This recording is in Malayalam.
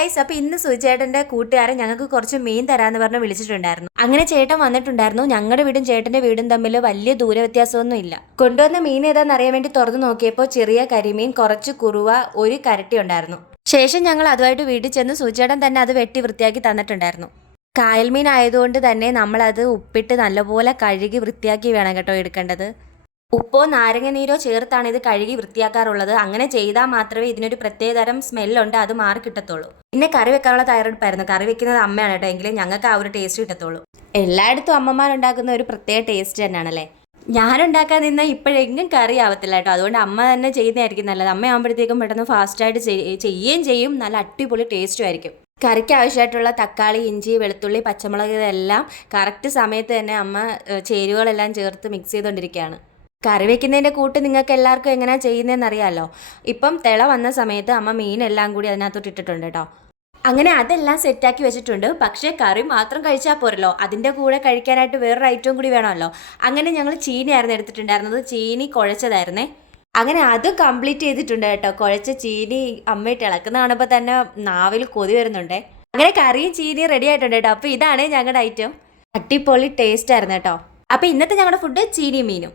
ഗൈസ്, അപ്പോൾ ഇന്ന് സുചേട്ടൻ്റെ കൂട്ടുകാരൻ ഞങ്ങൾക്ക് കുറച്ച് മീൻ തരാമെന്ന് പറഞ്ഞ് വിളിച്ചിട്ടുണ്ടായിരുന്നു. അങ്ങനെ ചേട്ടൻ വന്നിട്ടുണ്ടായിരുന്നു. ഞങ്ങളുടെ വീടും ചേട്ടൻ്റെ വീടും തമ്മിൽ വലിയ ദൂര വ്യത്യാസമൊന്നും ഇല്ല. കൊണ്ടുവന്ന മീൻ ഏതാണെന്ന് അറിയാൻ വേണ്ടി തുറന്നു നോക്കിയപ്പോൾ ചെറിയ കരിമീൻ, കുറച്ച് കുറുവ, ഒരു കരട്ടി ഉണ്ടായിരുന്നു. ശേഷം ഞങ്ങൾ അതുമായിട്ട് വീട്ടിൽ ചെന്ന് സുചേട്ടൻ തന്നെ അത് വെട്ടി വൃത്തിയാക്കി തന്നിട്ടുണ്ടായിരുന്നു. കായൽ മീൻ ആയതുകൊണ്ട് തന്നെ നമ്മളത് ഉപ്പിട്ട് നല്ലപോലെ കഴുകി വൃത്തിയാക്കി വേണം കേട്ടോ എടുക്കേണ്ടത്. ഉപ്പോ നാരങ്ങ നീരോ ചേർത്താണ് ഇത് കഴുകി വൃത്തിയാക്കാറുള്ളത്. അങ്ങനെ ചെയ്താൽ മാത്രമേ ഇതിനൊരു പ്രത്യേകതരം സ്മെല്ലുണ്ട്, അത് മാറി കിട്ടത്തുള്ളൂ. പിന്നെ കറി വെക്കാനുള്ള തയ്യാറെടുപ്പായിരുന്നു. കറി വെക്കുന്നത് അമ്മയാണ് കേട്ടോ, എങ്കിലും ഞങ്ങൾക്ക് ആ ഒരു ടേസ്റ്റ് കിട്ടത്തുള്ളൂ. എല്ലായിടത്തും അമ്മമാരുണ്ടാക്കുന്ന ഒരു പ്രത്യേക ടേസ്റ്റ് തന്നെയാണല്ലേ. ഞാനുണ്ടാക്കാൻ നിന്നാൽ ഇപ്പോഴെങ്കിലും കറി ആവത്തില്ല കേട്ടോ. അതുകൊണ്ട് അമ്മ തന്നെ ചെയ്യുന്നതായിരിക്കും നല്ലത്. അമ്മയാകുമ്പോഴത്തേക്കും പെട്ടെന്ന് ഫാസ്റ്റായിട്ട് ചെയ്യുകയും ചെയ്യും, നല്ല അടിപൊളി ടേസ്റ്റും ആയിരിക്കും. കറിക്ക് ആവശ്യമായിട്ടുള്ള തക്കാളി, ഇഞ്ചി, വെളുത്തുള്ളി, പച്ചമുളക് ഇതെല്ലാം കറക്റ്റ് സമയത്ത് തന്നെ അമ്മ ചേരുവകളെല്ലാം ചേർത്ത് മിക്സ് ചെയ്തുകൊണ്ടിരിക്കുകയാണ്. കറി വെക്കുന്നതിൻ്റെ കൂട്ട് നിങ്ങൾക്ക് എല്ലാവർക്കും എങ്ങനെയാണ് ചെയ്യുന്നതെന്ന് അറിയാമല്ലോ. ഇപ്പം തിള വന്ന സമയത്ത് അമ്മ മീനെല്ലാം കൂടി അതിനകത്തോട്ട് ഇട്ടിട്ടുണ്ട് കേട്ടോ. അങ്ങനെ അതെല്ലാം സെറ്റാക്കി വെച്ചിട്ടുണ്ട്. പക്ഷേ കറി മാത്രം കഴിച്ചാൽ പോരല്ലോ, അതിൻ്റെ കൂടെ കഴിക്കാനായിട്ട് വേറൊരു ഐറ്റവും കൂടി വേണമല്ലോ. അങ്ങനെ ഞങ്ങൾ ചീനിയായിരുന്നു എടുത്തിട്ടുണ്ടായിരുന്നത്. ചീനി കുഴച്ചതായിരുന്നേ. അങ്ങനെ അത് കംപ്ലീറ്റ് ചെയ്തിട്ടുണ്ട് കേട്ടോ. കുഴച്ച ചീനി അമ്മയിട്ട് ഇളക്കുന്ന കാണുമ്പോൾ തന്നെ നാവിൽ കൊതി വരുന്നുണ്ടേ. അങ്ങനെ കറിയും ചീനിയും റെഡി ആയിട്ടുണ്ട് കേട്ടോ. അപ്പോൾ ഇതാണ് ഞങ്ങളുടെ ഐറ്റം. അടിപൊളി ടേസ്റ്റ് ആയിരുന്നു കേട്ടോ. അപ്പോൾ ഇന്നത്തെ ഞങ്ങളുടെ ഫുഡ് ചീനിയും മീനും.